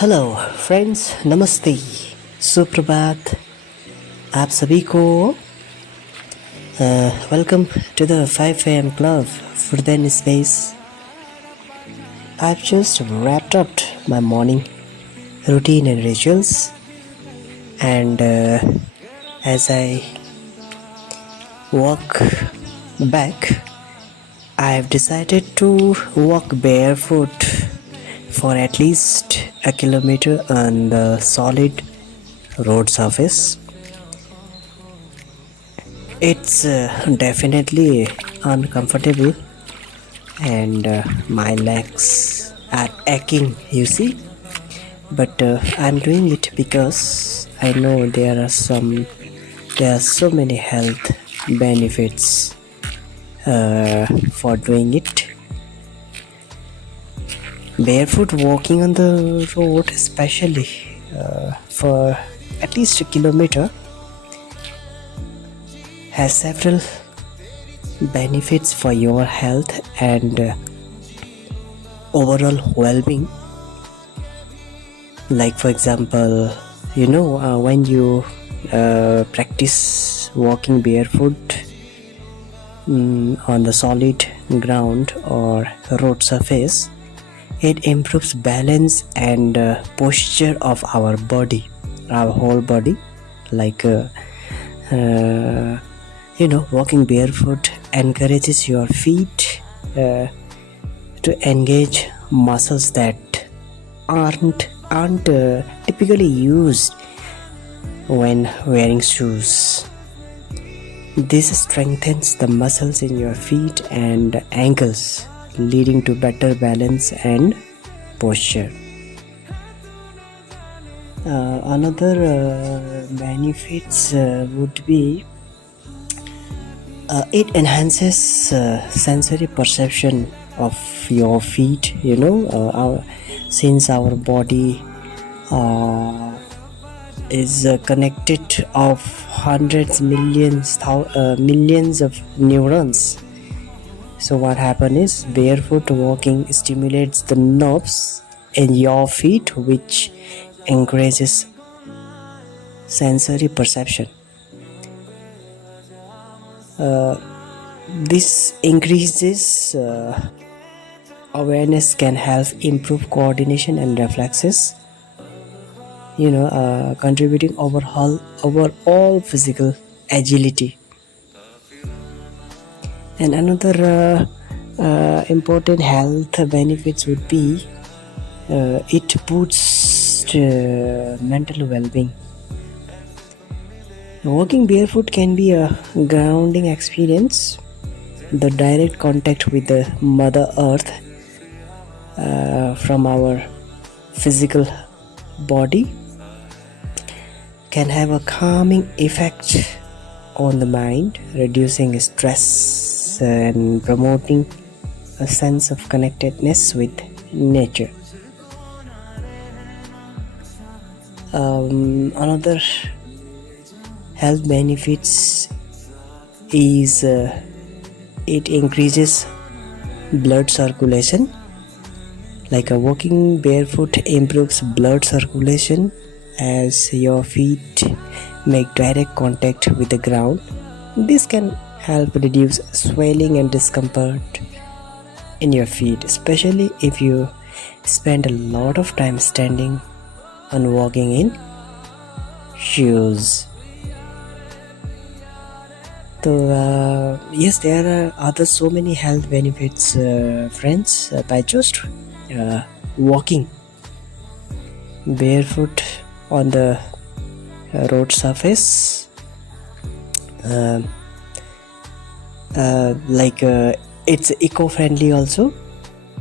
Hello friends, नमस्ते, सुप्रभात। आप सभी को welcome to the 5 a.m. club for then space. I've just wrapped up my morning routine and rituals, and as I walk back, I've decided to walk barefoot for at least a kilometer on the solid road surface. It's definitely uncomfortable, and my legs are aching, you see. But I'm doing it because I know there are so many health benefits for doing it. Barefoot walking on the road, especially for at least a kilometer, has several benefits for your health and overall well-being. Like, for example, when you practice walking barefoot on the solid ground or road surface, it improves balance and posture of our body, our whole body. Like walking barefoot encourages your feet to engage muscles that aren't typically used when wearing shoes. This strengthens the muscles in your feet and ankles, leading to better balance and posture. Another benefits would be it enhances sensory perception of your feet. Since our body is connected of hundreds, millions of neurons. So what happens is barefoot walking stimulates the nerves in your feet, which increases sensory perception. This increases awareness can help improve coordination and reflexes, contributing overall physical agility. And another important health benefits would be it boosts mental well-being. Walking barefoot can be a grounding experience. The direct contact with the Mother Earth from our physical body can have a calming effect on the mind, reducing stress and promoting a sense of connectedness with nature. Another health benefits is it increases blood circulation. Like walking barefoot improves blood circulation as your feet make direct contact with the ground. This can help reduce swelling and discomfort in your feet, especially if you spend a lot of time standing and walking in shoes. So yes, there are so many health benefits, friends, by just walking barefoot on the road surface. It's eco-friendly also,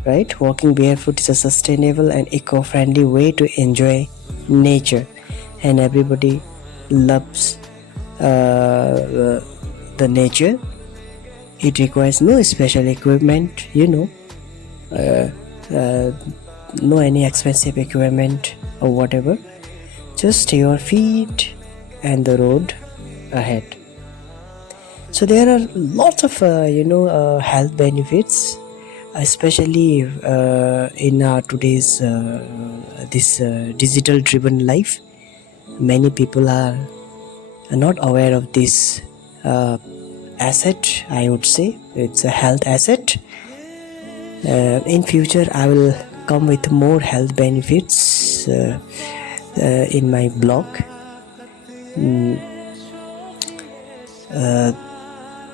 right? Walking barefoot is a sustainable and eco-friendly way to enjoy nature, and everybody loves the nature. It requires no special equipment, no any expensive equipment or whatever, just your feet and the road ahead. So there are lots of health benefits especially in today's this digital driven life. Many people are not aware of this asset. I would say it's a health asset. In future I will come with more health benefits in my blog.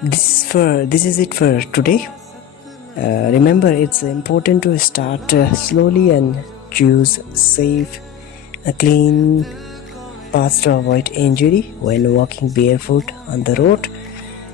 This is it for today. Remember, it's important to start slowly and choose safe, clean paths to avoid injury while walking barefoot on the road.